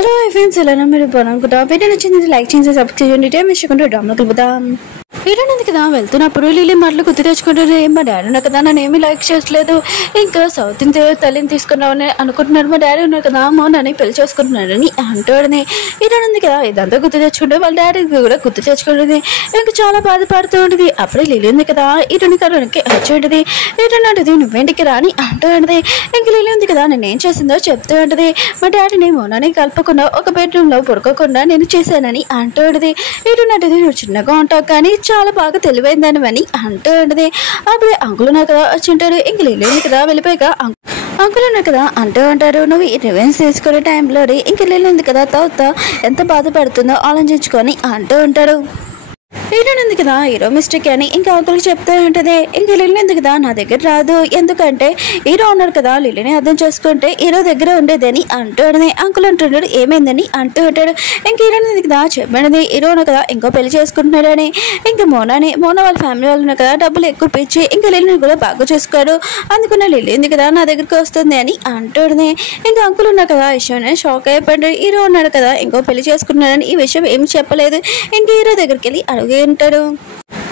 Hello friends, ఎలా మీరు బాగున్నానుకుంటా. Video నచ్చింది లైక్ చేసి సబ్స్క్రైబ్ చేయండి. టైం వేసుకుంటే డ్రామాకి వెళ్ళిపోదాం. వీడియోనంది కదా వెళ్తున్నప్పుడు లిల్లీ మాటలు గుర్తు తెచ్చుకుంటారు. మా డాడీ ఉన్నా కదా నన్ను ఏమీ లైక్ చేయట్లేదు, ఇంకా సౌత్ ఇండియా తల్లిని తీసుకున్నామని అనుకుంటున్నారు. మా డాడీ ఉన్నారు కదా నన్ను పెళ్లి చేసుకుంటున్నారని అంటాడని. వీడియోనంది కదా ఇదంతా గుర్తు తెచ్చుకుంటే వాళ్ళ డాడీ కూడా గుర్తు తెచ్చుకుంటుంది. ఇంకా చాలా బాధపడుతూ ఉంటుంది. అప్పుడే లిల్లీ ఉంది కదా ఇటుని కరోకి వచ్చి ఉంటుంది. ఇటునంటది నువ్వేంటికి రాని అంటూ ఉంటుంది. ఇంక లిల్లీ ఉంది కదా నేను ఏం చేసిందో చెప్తూ ఉంటుంది. మా డాడీని మోనాని కలపకుండా ఒక బెడ్రూమ్లో పడుకోకుండా నేను చేశానని అంటూ ఉంటుంది. ఇటునంటది నువ్వు చిన్నగా ఉంటావు కానీ చాలా బాగా తెలివైందని అంటూ ఉంటుంది. అప్పుడే అంకుల్ ఉన్నారు కదా వచ్చింటారు. ఇంక లిల్లీ కదా వెళ్ళిపోయాక అంకుల్ ఉన్నారు కదా అంటూ ఉంటారు. నువ్వు ఈ రివెన్స్ తీసుకునే టైంలో ఇంక లిల్లీ ఉంది కదా తర్వాత ఎంత బాధపడుతుందో ఆలోచించుకొని అంటూ ఉంటారు. హీరోనింది కదా హీరో మిస్టేక్ అని ఇంకా అంకుల్కి చెప్తూ ఉంటుంది. ఇంక లిల్లీ కదా నా దగ్గర రాదు, ఎందుకంటే హీరో ఉన్నాడు కదా లిల్లీని అర్థం చేసుకుంటే హీరో దగ్గర ఉండేదని అంటూ ఉంటుంది. అంకుల్ అంటున్నాడు ఏమైందని అంటూ ఉంటాడు. ఇంక హీరోనింది కదా చెప్పండి హీరో కదా ఇంకో పెళ్లి చేసుకుంటున్నాడని. ఇంకా మోనా వాళ్ళ ఫ్యామిలీ వాళ్ళు ఉన్నారు కదా డబ్బులు ఎక్కువ పిచ్చి ఇంకా లిల్లీని కూడా బాగా చూసుకోరు, అందుకున్న లిల్లీ ఉంది కదా నా దగ్గరికి వస్తుంది అని అంటుంది. ఇంకా అంకుల్ ఉన్నారు కదా విషయం షాక్ అయిపోయాడు. హీరో ఉన్నాడు కదా ఇంకో పెళ్లి చేసుకుంటున్నాడని ఈ విషయం ఏమి చెప్పలేదు. ఇంక హీరో దగ్గరికి వెళ్ళి అడిగి ఉంటాడు.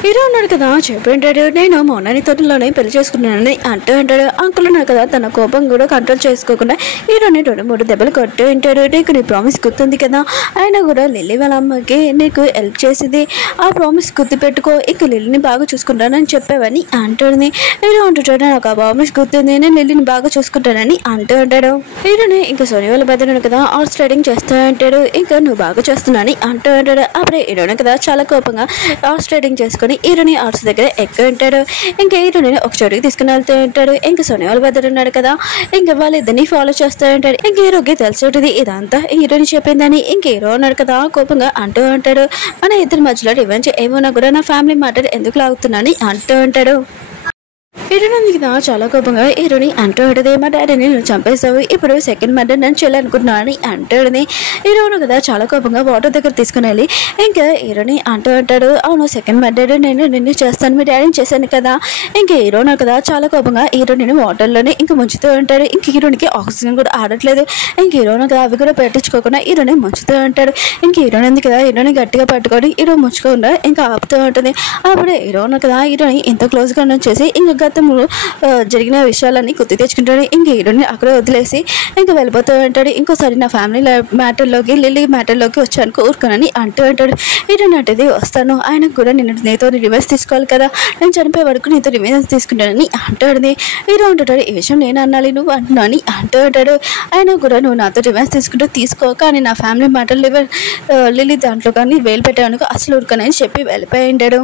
హీరో ఉన్నాడు కదా చెప్పంటాడు నేను మోనాని తోటలోనే పెళ్లి చేసుకున్నానని అంటూ ఉంటాడు. అంకుల్ ఉన్నాడు కదా తన కోపం కూడా కంట్రోల్ చేసుకోకుండా హీరోని 2-3 దెబ్బలు కొట్టు ఉంటాడు. నీకు నీ ప్రామిస్ గుర్తుంది కదా, ఆయన కూడా లిల్లీ వాళ్ళ అమ్మకి నీకు హెల్ప్ చేసింది, ఆ ప్రామిస్ గుర్తు పెట్టుకో, ఇక లిల్లీని బాగా చూసుకుంటానని చెప్పావని అంటుంది. హీరో అంటుంటాడు నాకు ఆ ప్రామిస్ గుర్తుంది, నేను లిల్లీని బాగా చూసుకుంటానని అంటూ ఉంటాడు. హీరోని ఇంకా సోనీ వాళ్ళ బద్దరు కదా హార్స్ రైడింగ్ చేస్తూ ఉంటాడు. ఇంకా నువ్వు బాగా చేస్తున్నాని అంటూ ఉంటాడు. అప్పుడే హీరోని కదా చాలా కోపంగా హార్స్ రైడింగ్ చేసుకుని హీరోని ఆర్ట్స్ దగ్గర ఎక్కువ ఉంటాడు. ఇంకా హీరోని ఒక చోటుకి తీసుకుని వెళ్తూ ఉంటాడు. ఇంకా సోనీ వాళ్ళ బద్దరు ఉన్నాడు కదా ఇంకా వాళ్ళిద్దరిని ఫాలో చేస్తూ ఉంటాడు. ఇంక హీరోకి తెలిసి ఉంటుంది ఇదంతా హీరోని చెప్పిందని. ఇంక హీరో ఉన్నాడు కదా కోపంగా అంటూ ఉంటాడు మన ఇద్దరి మధ్యలో రివెంజ్ ఏమన్నా కూడా నా ఫ్యామిలీ మ్యాటర్ ఎందుకు లాగుతున్నాని అంటూ ఉంటాడు. హీరోని కదా చాలా కోపంగా హీరోని అంటూ ఉంటుంది మా డాడీని నువ్వు చంపేసావు, ఇప్పుడు సెకండ్ మర్డర్ నేను చేయాలనుకుంటున్నాను అని అంటాడు. హీరోను కదా చాలా కోపంగా వాటర్ దగ్గర తీసుకుని వెళ్ళి ఇంకా హీరోని అంటూ ఉంటాడు అవును సెకండ్ మర్డర్ నేను నిన్ను చేస్తాను, మీ డాడీని చేశాను కదా. ఇంకా హీరోను కదా చాలా కోపంగా హీరోని వాటర్లోనే ఇంకా ముంచుతూ ఉంటాడు. ఇంక హీరోనికి ఆక్సిజన్ కూడా ఆడట్లేదు. ఇంక హీరోను కదా అవి కూడా పెట్టించుకోకుండా హీరోని ముంచుతూ ఉంటాడు. ఇంక హీరోని ఉంది కదా హీరోని గట్టిగా పట్టుకొని హీరో ముంచుకోకుండా ఇంకా ఆపుతూ ఉంటుంది. అప్పుడే హీరోను కదా హీరోని ఎంత క్లోజ్గా వచ్చేసి ఇంకా గతంలో జరిగిన విషయాలన్నీ గుర్తు తెచ్చుకుంటాడు. ఇంక హీరోని అక్కడ వదిలేసి ఇంకా వెళ్ళిపోతూ ఉంటాడు. ఇంకోసారి నా ఫ్యామిలీ మ్యాటర్లోకి లిల్లీ మ్యాటర్లోకి వచ్చాను ఊరుకోనని అంటూ ఉంటాడు. హీరోని అంటది వస్తాను, ఆయనకు కూడా నేను నీతో రివెన్స్ తీసుకోవాలి కదా, నేను చనిపోయే వరకు నీతో రివెన్స్ తీసుకుంటానని అంటాడు. హీరో అంటుంటాడు ఈ విషయం నేను అన్నాలి నువ్వు అంటున్నా అని అంటూ ఉంటాడు. ఆయన కూడా నువ్వు నాతో రివెన్స్ తీసుకుంటే తీసుకో, కానీ నా ఫ్యామిలీ మ్యాటర్ లిల్లీ దాంట్లో కానీ వేలు పెట్టానుకో అసలు ఊరుకోనని చెప్పి వెళ్ళిపోయి ఉంటాడు.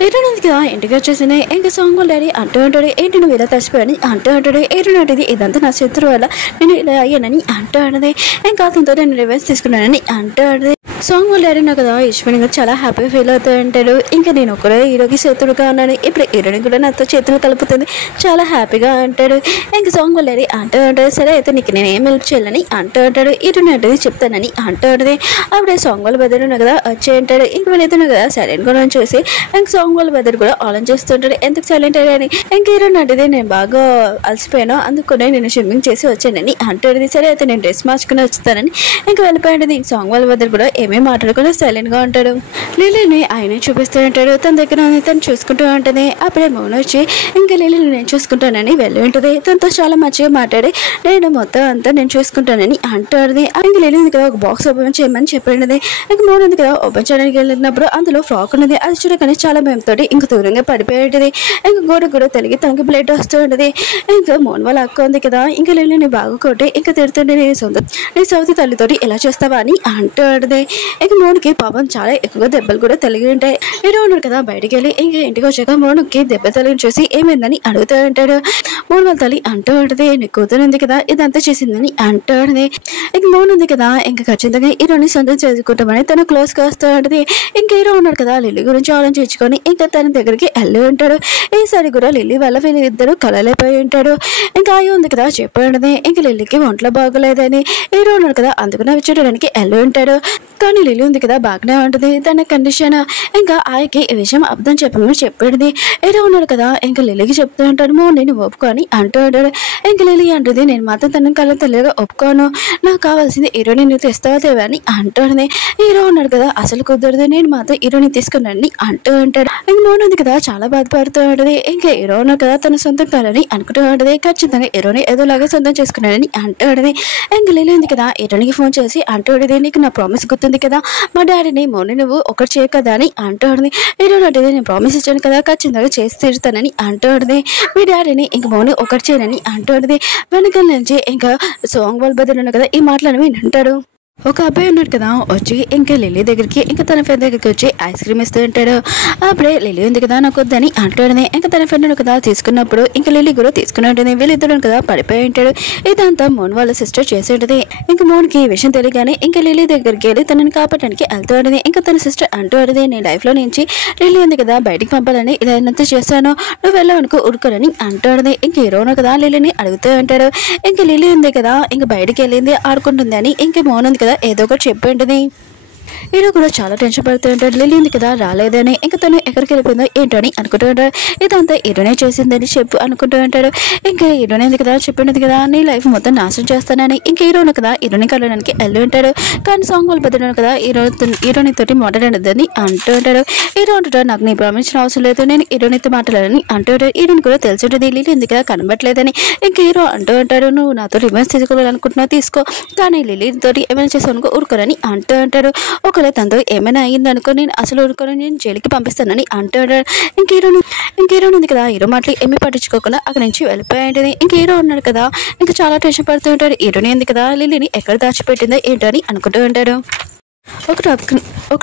హీరోని కదా ఇంటికి వచ్చేసింది. ఇంకా సాంగ్ డాడీ అంటూ ఉంటాడు ఏంటి నువ్వు ఇలా తచ్చిపోయాని అంటూ ఉంటాడు. హీరోని అంటది ఇదంతా నా శత్రు వల్ల నేను ఇలా అయ్యానని అంటూ ఉంటుంది. ఇంకా అతనితో నేను రివెన్స్ తీసుకున్నానని అంటూ ఉంటుంది. సాంగ్ డాడీ నాకు కదా ఈశ్వరి చాలా హ్యాపీగా ఫీల్ అవుతూ ఉంటాడు. ఇంకా నేను ఒకరే హీరోకి చేతుడుగా ఉన్నాను, ఇప్పుడు హీరోని కూడా నాతో చేతులు కలుపుతుంది, చాలా హ్యాపీగా అంటాడు. ఇంకా సాంగ్ డాడీ అంటూ ఉంటాడు సరే అయితే నీకు నేను ఏం హెల్ప్ చేయాలని అంటూ ఉంటాడు. హీరోని అంటది చెప్తానని అంటూ ఉంటుంది. అప్పుడే సాంగ్ వాళ్ళ బెదరు కదా వచ్చే అంటాడు. ఇంక వీళ్ళైతే కదా సైలెంట్ గా చూసి ఇంక సాంగ్ వాళ్ళ బెదరు కూడా ఆలోచన చేస్తుంటాడు ఎందుకు సైలెంట్ అయ్యాని. ఇంక హీరోని అంటది నేను బాగా అలసిపోయాను అందుకునే నేను స్విమ్మింగ్ చేసి వచ్చానని అంటాడు. సరే అయితే నేను డ్రెస్ మార్చుకుని వచ్చుతానని ఇంకా వెళ్ళిపోయింది. ఇంక సాంగ్ వాళ్ళ బెదరు కూడా ఏమేమి మాట్లాడుకుని సైలెంట్ గా ఉంటాడు. లిల్లీని ఆయనే చూపిస్తూ ఉంటాడు, తన దగ్గర తను చూసుకుంటూ ఉంటుంది. అప్పుడే మౌన వచ్చి ఇంకా లిల్లీని నేను చూసుకుంటానని వెళ్ళి ఉంటుంది. తనతో చాలా మంచిగా మాట్లాడి నేను మొత్తం అంతా నేను చూసుకుంటానని అంటాడు. ఇంక లిల్లీ కదా ఒక బాక్స్ ఓపెన్ చేయమని చెప్పినది. ఇంక మౌన ఉంది కదా ఓపెన్ చేయడానికి వెళ్ళినప్పుడు అందులో ఫ్రాక్ ఉన్నది, అది చూడగానే చాలా భయంతో ఇంక దూరంగా పడిపోయి ఉంటుంది. ఇంక గోడ కూడా తెలిగి తనకి బ్లడ్ వస్తూ ఉంటుంది. ఇంకా మౌన్ వాళ్ళ అక్క ఉంది కదా ఇంకా లిల్లీని బాగా కొట్టి ఇంకా తిడుతుంటే నీ సౌతి తల్లితోటి ఎలా చేస్తావా అని అంటాడు. ఇక మోనికి పాపం చాలా ఎక్కువగా దెబ్బలు కూడా తెలిగి ఉంటాయి. హీరో ఉన్నాడు కదా బయటికి వెళ్ళి ఇంకా ఇంటికి వచ్చాక మోనుకి దెబ్బ తల్లిని చూసి ఏమైందని అడుగుతూ ఉంటాడు. మోన్ వాళ్ళ తల్లి అంటూ ఉంటుంది నీ కూతురు ఉంది కదా ఇదంతా చేసిందని అంటాడు. ఇక మోన్ ఉంది కదా ఇంకా ఖచ్చితంగా హీరోని సొంతం చేసుకుంటామని తను క్లోజ్ గా వస్తూ ఉంటుంది. ఇంకా హీరో ఉన్నాడు కదా లిల్లీ గురించి ఆలోచించుకొని ఇంకా తన దగ్గరికి వెళ్ళి ఉంటాడు. ఈసారి కూడా లిల్లీ వల్ల వీళ్ళిద్దరు కలలేపోయి ఉంటాడు. ఇంకా అయ్యి ఉంది కదా చెప్పండి ఇంకా లిల్లీకి ఒంట్లో బాగోలేదని హీరో ఉన్నాడు కదా అందుకునే చూడడానికి వెళ్ళి ఉంటాడు. కానీ లిల్లీ ఉంది కదా బాగానే ఉంటుంది తన కండిషన్. ఇంకా ఆయనకి ఈ విషయం అర్థం చెప్పమని చెప్పేది. ఏదో ఉన్నాడు కదా ఇంకా లిల్లీకి చెప్తూ ఉంటాడు నేను ఒప్పుకొని అంటూ ఉంటాడు. ఇంకా లిల్లీ అంటుంది నేను మాత్రం తన కళ్ళ తెలియగా ఒప్పుకోను, నాకు కావాల్సింది హీరోని నువ్వు తెస్తావా తేవా అని అంటుంది. హీరో ఉన్నాడు కదా అసలు కుదరదు, నేను మాత్రం హీరోని తీసుకున్నాను అంటూ ఉంటాడు. ఇంక మోన్ ఉంది కదా చాలా బాధపడుతూ ఉంటుంది. ఇంకా హీరో ఉన్నాడు కదా తన సొంతం కాదని అనుకుంటూ ఉంటుంది. ఖచ్చితంగా హీరోని ఏదోలాగా సొంతం చేసుకున్నాడని అంటూ ఉంటుంది. ఇంకా లిల్లీ ఉంది కదా హీరోనికి ఫోన్ చేసి అంటూ ఉంటుంది నీకు నా ప్రామిస్ గుర్తుంది కదా మా డాడీని మోని నువ్వు ఒకటి చేయ కదా అని అంటూ ఉంటుంది. హీరో అంటే నేను ప్రామిస్ ఇచ్చాను కదా ఖచ్చితంగా చేసి తీరుతానని అంటూ ఉంటుంది. మీ డాడీని ఇంక మోని ఒకటి చేయనని అంటూ ఉంటుంది. వెనకాల నుంచి ఇంకా సాంగ్ వాళ్ళ బదులు ఉన్నాడు కదా ఈ మాటలను వింటాడు. ఒక అబ్బాయి ఉన్నాడు కదా వచ్చి ఇంకా లిల్లీ దగ్గరికి ఇంకా తన ఫ్రెండ్ దగ్గరికి వచ్చి ఐస్ క్రీమ్ ఇస్తూ ఉంటాడు. అప్పుడే లిల్లీ ఉంది కదా నాకు వద్దని అంటాడు. ఇంకా తన ఫ్రెండ్ కదా తీసుకున్నప్పుడు ఇంకా లిల్లీ కూడా తీసుకుని ఉంటుంది. వీళ్ళిద్దరు కదా పడిపోయి ఉంటాడు. ఇదంతా మోన్ వాళ్ళ సిస్టర్ చేసి ఉంటుంది. ఇంకా మోన్కి ఈ విషయం తెలియగానే ఇంకా లిల్లీ దగ్గరికి వెళ్ళి తనని కాపాడడానికి వెళ్తూ ఉంటుంది. ఇంకా తన సిస్టర్ అంటూ ఉంటుంది నేను లైఫ్లో నుంచి లిల్లీ ఉంది కదా బయటికి పంపాలని ఇదంతా చేశాను, నువ్వు వెళ్ళవనుకో ఉడుకోనని అంటాడు. ఇంక హీరోను కదా లిల్లీని అడుగుతూ ఉంటాడు. ఇంకా లిల్లీ ఉంది కదా ఇంక బయటికి వెళ్ళింది ఆడుకుంటుంది అని ఇంకా మోన్ ఉంది కదా ఏదో ఒకటి చెప్పి ఉంటుంది. హీరో కూడా చాలా టెన్షన్ పడుతూ ఉంటాడు. లిల్లీ ఉంది కదా రాలేదని ఇంకా తను ఎక్కడికి వెళ్ళిపోయిందో ఏంటో అని అనుకుంటూ ఉంటాడు. ఇదంతా హీరోనే చేసిందని చెప్పు అనుకుంటూ ఉంటాడు. ఇంకా హీరోనే ఉంది కదా చెప్పింది కదా నీ లైఫ్ మొత్తం నాశనం చేస్తానని ఇంకా హీరోను కదా హీరోని కలవడానికి వెళ్ళి ఉంటాడు. కానీ సాంగ్ వాళ్ళు బదులు కదా హీరోని తోటి మాట్లాడదని అంటూ ఉంటాడు. హీరో అంటాడు నాకు నీ ప్రామిస్ అవసరం లేదు, నేను హీరోనితో మాట్లాడాలని అంటూ ఉంటాడు. హీరోని కూడా తెలిసి ఉంటుంది లిల్లీ ఉంది కదా కనబట్లేదని. ఇంకా హీరో అంటూ ఉంటాడు నువ్వు నాతో రివెంజ్ తీసుకోవాలనుకుంటున్నావు తీసుకో, కానీ లిల్లీ తోటి ఏమైనా చేసావు ఊరుకోరని అంటూ ఉంటాడు. ఒకవేళ తనతో ఏమైనా అయ్యిందనుకో నేను అసలు ఊరుకొని నేను జైలుకి పంపిస్తానని అంటాడు. ఇంక హీరో ఉంది కదా హీరో మాటలు ఏమీ పట్టించుకోకుండా అక్కడి నుంచి వెళ్ళిపోయింది. ఇంక హీరో ఉన్నాడు కదా ఇంకా చాలా టెన్షన్ పడుతూ ఉంటాడు. హీరోని ఉంది కదా లిల్లీని ఎక్కడ దాచిపెట్టిందో ఏంటో అని అనుకుంటూ ఉంటాడు. ఒక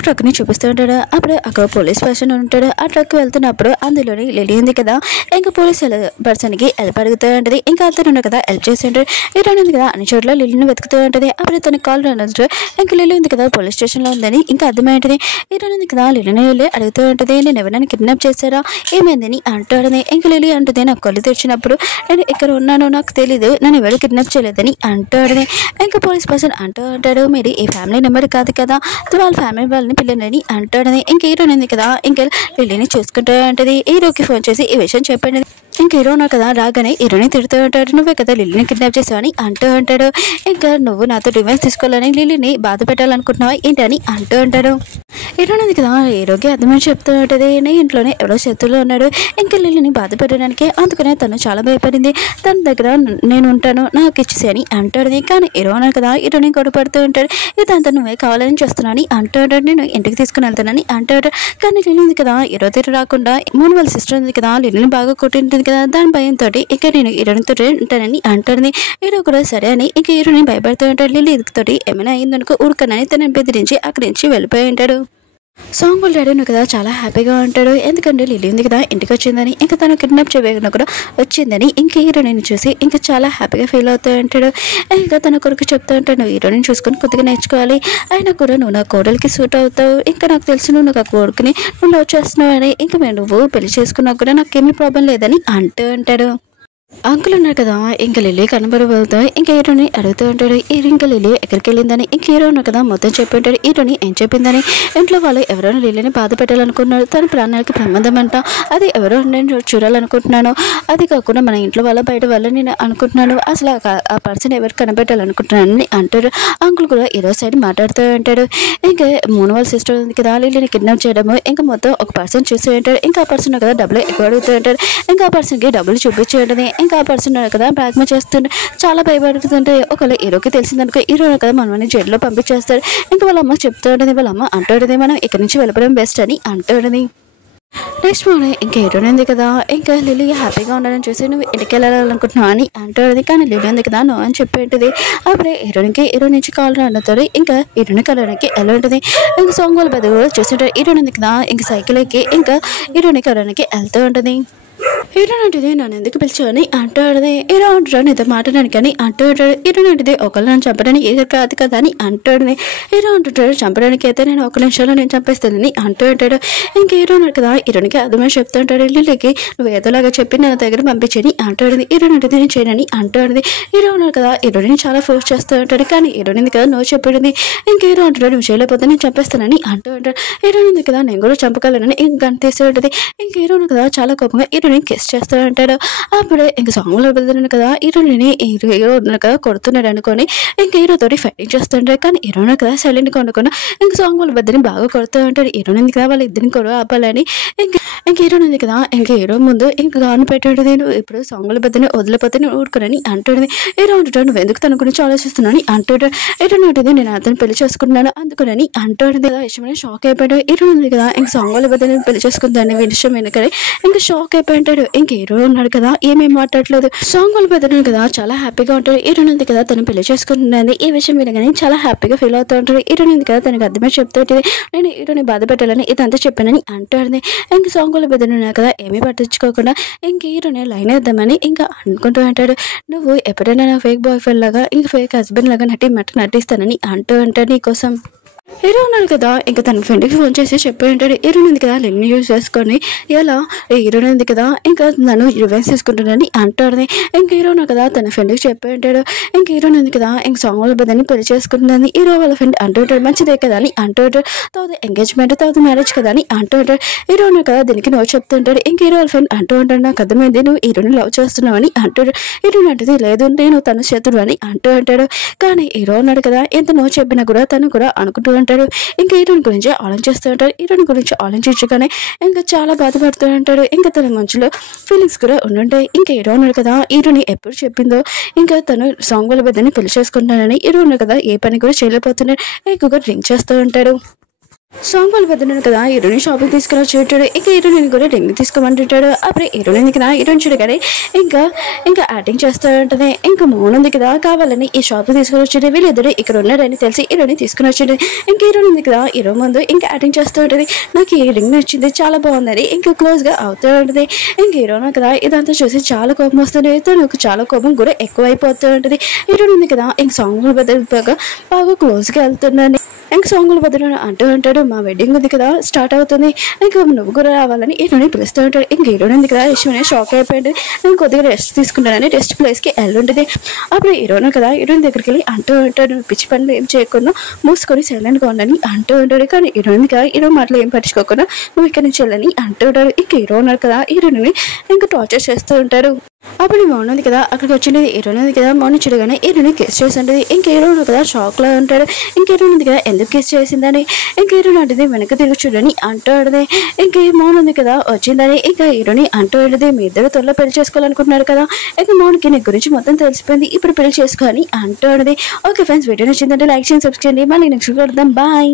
ట్రక్ని చూపిస్తూ ఉంటాడు. అప్పుడు అక్కడ పోలీస్ పర్సన్ ఉంటాడు. ఆ ట్రక్ వెళ్తున్నప్పుడు అందులోని లిల్లీ ఉంది కదా ఇంకా పోలీస్ పర్సన్కి హెల్ప్ అడుగుతూ ఉంటుంది. ఇంకా అతను కదా హెల్ప్ చేస్తూ ఉంటాడు. హీరోయిన్ ఉంది కదా అన్ని చోట్ల లిల్లీని వెతుకుతూ ఉంటుంది. అప్పుడు తనకు కాల్ రానట్టు ఇంకా లిల్లీ ఉంది కదా పోలీస్ స్టేషన్లో ఉందని ఇంకా అర్థమైంటుంది. హీరోయిన్ ఉంది కదా లిల్లీని వెళ్ళి అడుగుతూ ఉంటుంది నేను ఎవరైనా కిడ్నాప్ చేశారా ఏమైందని అంటాడని. ఇంకా లిల్లీ అంటుంది నాకు కళ్ళు తెచ్చినప్పుడు నేను ఇక్కడ ఉన్నానో నాకు తెలీదు, నన్ను ఎవరు కిడ్నాప్ చేయలేదని అంటాడని. ఇంకా పోలీస్ పర్సన్ అంటూ ఉంటాడు మీరు ఈ ఫ్యామిలీ నెంబర్ కాదు కదా వాళ్ళ ఫ్యామిలీ వాళ్ళని పిల్లలని అంటాడని. ఇంక హీరోయిన్ ఉంది కదా ఇంకా లిల్లీని చూసుకుంటూ ఉంటుంది. హీరోకి ఫోన్ చేసి ఈ విషయం చెప్పండి. ఇంక హీరో ఉన్నా కదా రాగానే హీరోని తిడుతూ ఉంటాడు నువ్వే కదా లిల్లీని కిడ్నాప్ చేసావని అంటూ ఉంటాడు. ఇంకా నువ్వు నాతో రివెంజ్ తీసుకోవాలని లిల్లీని బాధ పెట్టాలనుకుంటున్నావా ఏంటి అని అంటూ ఉంటాడు. హీరోయిన్ ఉంది కదా హీరోకి అర్థమని చెప్తూ ఉంటుంది నీ ఇంట్లోనే ఎవరో శత్రువులు ఉన్నాడు ఇంకా లిల్లీని బాధ పెట్టడానికి, అందుకనే తను చాలా భయపడింది, తన దగ్గర నేను ఉంటాను నాకు ఇచ్చేసి అని అంటాడు. కానీ హీరో ఉన్నారు కదా హీరోని గొడవపడుతూ ఉంటాడు. ఇదంతా నువ్వే కావాలని చేస్తున్నాను అంటూ ఉంటాడు. నేను ఇంటికి తీసుకుని వెళ్తానని అంటాడు. కానీ లిల్లీ ఉంది కదా హీరో తీరు రాకుండా మోన్ వాళ్ళ సిస్టర్ ఉంది కదా లిల్లీని బాగా కొట్టింటుంది కదా దాని భయంతో ఇక నేను హీరోనితో ఉంటానని అంటాడని. హీరో కూడా సరే అని ఇంక హీరోని భయపడుతూ ఉంటాడు. లిల్లీ తోటి ఏమైనా అయిందనుకో ఊరుకనని తనని బెదిరించి అక్కడి నుంచి వెళ్ళిపోయి ఉంటాడు. సాంగ్ వాళ్ళ డాడీ కదా చాలా హ్యాపీగా ఉంటాడు. ఎందుకంటే లిల్లీ ఉంది కదా ఇంటికి వచ్చిందని ఇంకా తను కిడ్నాప్ చేయకుండా కూడా వచ్చిందని ఇంక హీరోయిన్ చూసి ఇంకా చాలా హ్యాపీగా ఫీల్ అవుతూ ఉంటాడు. ఇంకా తన కొరకు చెప్తూ ఉంటాడు నువ్వు హీరోయిన్ చూసుకొని కొద్దిగా నేర్చుకోవాలి, అయినా కూడా నువ్వు నా కోడలికి సూట్ అవుతావు, ఇంకా నాకు తెలిసి నువ్వు నాకు కొడుకుని నువ్వు లవ్ చేస్తున్నావు అని ఇంకా నువ్వు పెళ్లి చేసుకున్నా కూడా నాకేమీ ప్రాబ్లం లేదని అంటూ ఉంటాడు. అంకుల్ ఉన్నారు కదా ఇంకా లిల్లీ కనబడబోతూ ఇంకా హీరోని అడుగుతూ ఉంటాడు. ఇంకా లిల్లీ ఎక్కడికి వెళ్ళిందని ఇంక హీరో ఉన్నారు కదా మొత్తం చెప్పి ఉంటాడు. హీరోని ఏం చెప్పిందని ఇంట్లో వాళ్ళు ఎవరైనా లిల్లీని బాధ పెట్టాలనుకుంటున్నారు, తన ప్రాణాలకి ప్రమాదం అంట, అది ఎవరో నేను చూడాలనుకుంటున్నాను, అది కాకుండా మన ఇంట్లో వాళ్ళ బయట వాళ్ళని నేను అనుకుంటున్నాను, అసలు ఆ పర్సన్ ఎవరు కనబెట్టాలనుకుంటున్నానని అంటాడు. అంకుల్ కూడా హీరో సైడ్ మాట్లాడుతూ ఉంటాడు. ఇంకా మోన్ వాళ్ళ సిస్టర్ ఉంది కదా లిల్లీని కిడ్నాప్ చేయడము ఇంకా మొత్తం ఒక పర్సన్ చూస్తూ ఉంటాడు. ఇంకా ఆ పర్సన్ కదా డబ్బులు ఎక్కువ అడుగుతూ ఉంటాడు. ఇంకా ఆ పర్సన్కి డబ్బులు చూపించేయడమే ఇంకా ఆ పర్సన్ కదా బ్లాక్మెయిల్ చేస్తుంటే చాలా భయపడుతుంటే ఒకవేళ హీరోకి తెలిసిందనుకో హీరో కదా మనమని జైల్లో పంపించేస్తాడు. ఇంకా వాళ్ళ అమ్మ చెప్తూ ఉంటుంది, వాళ్ళ అమ్మ అంటాడుది మనం ఇక్కడి నుంచి వెళ్ళిపోవడం బెస్ట్ అని అంటాడుది. నెక్స్ట్ మార్నింగ్ ఇంకా హీరోయిన్ ఉంది కదా ఇంకా లిల్లీ హ్యాపీగా ఉండాలని చూసి నువ్వు ఇంటికి వెళ్ళాలనుకుంటున్నావు అని అంటాడు. కానీ లిల్లీ ఉంది కదా నువ్వు అని చెప్పేంటిది. అప్పుడే హీరోయిన్ నుంచి కాల్ రావడంతో ఇంకా హీరోయిన్ కలవడానికి ఎలా ఉంటుంది. ఇంకా సాంగ్ వాళ్ళ పెద్ద కూడా చూస్తుంటారు. హీరోయిన్ ఉంది కదా ఇంకా సైకిల్ ఎక్కి ఇంకా హీరోయిన్ కలవడానికి వెళ్తూ ఉంటుంది. హీరో అంటది నన్ను ఎందుకు పిలిచావని అంటాడదే. హీరో అంటాడు నీతో మాట్లాడడానికి అని అంటాడు. హీరో అంటది ఒకళ్ళు నన్ను చంపడానికి ఏదో కాదు కదా అని అంటాడు. హీరో అంటుంటాడు చంపడానికి అయితే నేను 1 నిమిషంలో నేను చంపేస్తుందని అంటూ ఉంటాడు. ఇంక హీరో అన్నాడు కదా హీరోనికి అర్థమని చెప్తూ ఉంటాడు. లిల్లీకి నువ్వు ఏదోలాగా చెప్పి నా దగ్గర పంపించని అంటాడు. హీరో అంటది నేను చేయనని అంటాడు. హీరో అన్నాడు కదా హీరోని చాలా ఫోర్స్ చేస్తూ ఉంటాడు. కానీ హీరోని కదా నో చెప్పాడు. ఇంక హీరో అంటాడు నువ్వు చేయలేకపోతే నేను చంపేస్తానని అంటూ ఉంటాడు. హీరోని కదా నేను కూడా చంపగలనని ఇంక తీసి ఉంటుంది. ఇంక హీరోని కదా చాలా కోపంగా హీరోని కిస్ చేస్తూ ఉంటాడు. అప్పుడే ఇంక సాంగ్లో బదులు కదా హీరోని హీరో కదా కొడుతున్నాడు అనుకొని ఇంక హీరోతోటి ఫైటింగ్ చేస్తుంటాడు. కానీ హీరోని కదా సైలెంట్గా ఉండకుండా ఇంక సాంగ్ వాళ్ళ బద్దరిని బాగా కొడుతూ ఉంటాడు. హీరోని కదా వాళ్ళ ఇద్దరిని కూడా ఆపాలని ఇంక హీరోని కదా ఇంక హీరో ముందు ఇంక గాను పెట్టాడు. నేను ఇప్పుడు సాంగ్ వాళ్ళ బద్దరిని వదిలిపోతే నేను ఊరుకోనని అంటాడు. హీరో అంటాడు నువ్వు ఎందుకు తన గురించి ఆలోచిస్తున్నాను అంటాడు. హీరోని అంటుంది నేను అతను పెళ్లి చేసుకుంటున్నాను అందుకునని అంటాడు కదా. ఇష్టమైన షాక్ అయిపోయాడు. హీరోని కదా ఇంక సాంగ్ వాళ్ళ బద్దరిని పెళ్లి చేసుకుంటాను విషయం వెనుకనే ఇంకా షాక్ అయిపోయింటాడు. ఇంక హీరో ఉన్నాడు కదా ఏమేమి మాట్లాడలేదు. సాంగ్ వాళ్ళ బద్దరు కదా చాలా హ్యాపీగా ఉంటాడు. హీరోని కదా తను పెళ్లి చేసుకుంటున్నది ఈ విషయం వినగానే చాలా హ్యాపీగా ఫీల్ అవుతూ ఉంటాడు. హీరోని కదా తనకు అర్థమే చెప్తుంటే నేను హీరోని బాధ పెట్టాలని ఇదంతా చెప్పానని అంటాడు. ఇంక సాంగ్ వాళ్ళ బద్దరు కదా ఏమీ పట్టించుకోకుండా ఇంక హీరోని లైన్ వేద్దామని ఇంకా అనుకుంటూ ఉంటాడు. నువ్వు ఎప్పుడైనా నా ఫేక్ బాయ్ ఫ్రెండ్ లాగా ఇంక ఫేక్ హస్బెండ్ లాగా నటిస్తానని అంటూ ఉంటాడు నీకోసం. హీరో ఉన్నాడు కదా ఇంకా తన ఫ్రెండ్కి ఫోన్ చేసి చెప్పి ఉంటాడు. హీరోని ఉంది కదా లింక్ని యూజ్ చేసుకొని ఇలా హీరోని ఉంది కదా ఇంకా నన్ను రివెన్స్ తీసుకుంటానని అంటాడు. ఇంక హీరో కదా తన ఫ్రెండ్కి చెప్పి ఉంటాడు. ఇంక హీరోని ఉంది కదా ఇంక సాంగ్ వాళ్ళ బదని పెళ్లి చేసుకుంటుందని హీరో వాళ్ళ ఫ్రెండ్ అంటూ ఉంటాడు. మంచిదే కదా అని అంటూ ఉంటాడు. తర్వాత ఎంగేజ్మెంట్ తర్వాత మ్యారేజ్ కదా అని అంటూ ఉంటాడు. హీరో ఉన్నాడు కదా దీనికి నో చెప్తుంటాడు. ఇంక హీరో వాళ్ళ ఫ్రెండ్ అంటూ ఉంటాడు నాకు అర్థమైంది నువ్వు హీరోని లవ్ చేస్తున్నావని అంటాడు. హీరోని అంటది లేదు నేను తన శత్రువు అని అంటూ ఉంటాడు. కానీ హీరో ఉన్నాడు కదా ఎంత నో చెప్పినా కూడా తను కూడా అనుకుంటూ ఉంటాడు. ఇంకా హీరోని గురించి ఆలోచిస్తూ ఉంటాడు. హీరోని గురించి ఆలోచించగానే ఇంకా చాలా బాధపడుతూ ఉంటాడు. ఇంకా తన మనసులో ఫీలింగ్స్ కూడా ఉండుంటాయి. ఇంకా హీరో ఉన్నాడు కదా హీరోని ఎప్పుడు చెప్పిందో ఇంకా తను సాంగ్ వాళ్ళ బద్దని పెళ్లి చేసుకుంటానని హీరో ఉన్నాడు కదా ఏ పని కూడా చేయలేకపోతున్నాడు. ఎక్కువగా డ్రింక్ చేస్తూ ఉంటాడు. సాంగ్ వాళ్ళ వద్దన్నాడు కదా హీరోని షాపింగ్ తీసుకుని వచ్చేటాడు. ఇంకా హీరోయిన్ కూడా రింగ్ తీసుకోమంటుంటాడు. అప్పుడు హీరోయిన్ కదా హీరోయిన్ చూడగానే ఇంకా యాక్టింగ్ చేస్తూ ఉంటుంది. ఇంకా మౌన్ ఉంది కదా కావాలని ఈ షాపింగ్ తీసుకుని వచ్చేది వీళ్ళిద్దరు ఇక్కడ ఉన్నారని తెలిసి హీరోని తీసుకుని వచ్చేది. ఇంకా హీరోయిన్ ఉంది కదా హీరో ముందు ఇంకా యాక్టింగ్ చేస్తూ ఉంటుంది. నాకు ఈ రింగ్ నచ్చింది చాలా బాగుందని ఇంకా క్లోజ్గా అవుతూ ఉంటుంది. ఇంక హీరోయిన్ కదా ఇదంతా చూసి చాలా కోపం వస్తుంది. తనకు చాలా కోపం కూడా ఎక్కువ అయిపోతూ ఉంటుంది. హీరోయిన్ ఉంది కదా ఇంక సాంగ్ వాళ్ళ బదులు బాగా క్లోజ్గా వెళ్తున్నాను. ఇంక సాంగ్ వాళ్ళ బదులు అంటూ ఉంటాడు మా వెడ్డింగ్ ఉంది కదా స్టార్ట్ అవుతుంది ఇంకా నువ్వు కూడా రావాలని హీరోని పిలుస్తూ ఉంటాడు. ఇంక హీరోయిన్ ఉంది కదా ఇష్టమైన షాక్ అయిపోయింది. నేను కొద్దిగా రెస్ట్ తీసుకుంటానని రెస్ట్ ప్లేస్కి వెళ్ళుంటుంది. అప్పుడు హీరోయిన్ కదా హీరోయిన్ దగ్గరికి వెళ్ళి అంటూ ఉంటాడు పిచ్చి పనులు ఏం చేయకుండా మూసుకొని సైలెంట్గా ఉండని అంటూ ఉంటాడు. కానీ హీరోయిన్ కదా హీరో మాటలు ఏం పట్టించుకోకుండా నువ్వు ఇక్కడి నుంచి వెళ్ళని అంటూ ఉంటాడు. ఇంక హీరో ఉన్నారు కదా హీరోయిన్ని ఇంకా టార్చర్ చేస్తూ ఉంటాడు. అప్పుడు మౌన్ ఉంది కదా అక్కడికి వచ్చింది. హీరోయిన్ ఉంది కదా మౌన్ చూడగానే హీరోయిన్ కిస్ చేసి ఉంటుంది. ఇంక హీరోయిన్ కదా షాక్లో ఉంటాడు. ఇంక హీరోయిన్ ఉంది కదా ఎందుకు కిస్ చేసిందని ఇంక హీరోయిన్ అంటుంది వెనక తిరిగి చూడని అంటూ ఆడది. ఇంక మౌన్ ఉంది కదా వచ్చిందని ఇంకా హీరోని అంటూ వెళ్ళదు మీ ఇద్దరు త్వరలో పెళ్లి చేసుకోవాలనుకుంటున్నారు కదా ఇంకా మౌన్కి నీ గురించి మొత్తం తెలిసిపోయింది ఇప్పుడు పెళ్లి చేసుకోని అంటూ ఆడది. ఓకే ఫ్రెండ్స్ వీడియో నచ్చిందంటే లైక్ చేయండి సబ్స్క్రైబ్ చేయండి మళ్ళీ నెక్స్ట్ కలుద్దాం బాయ్.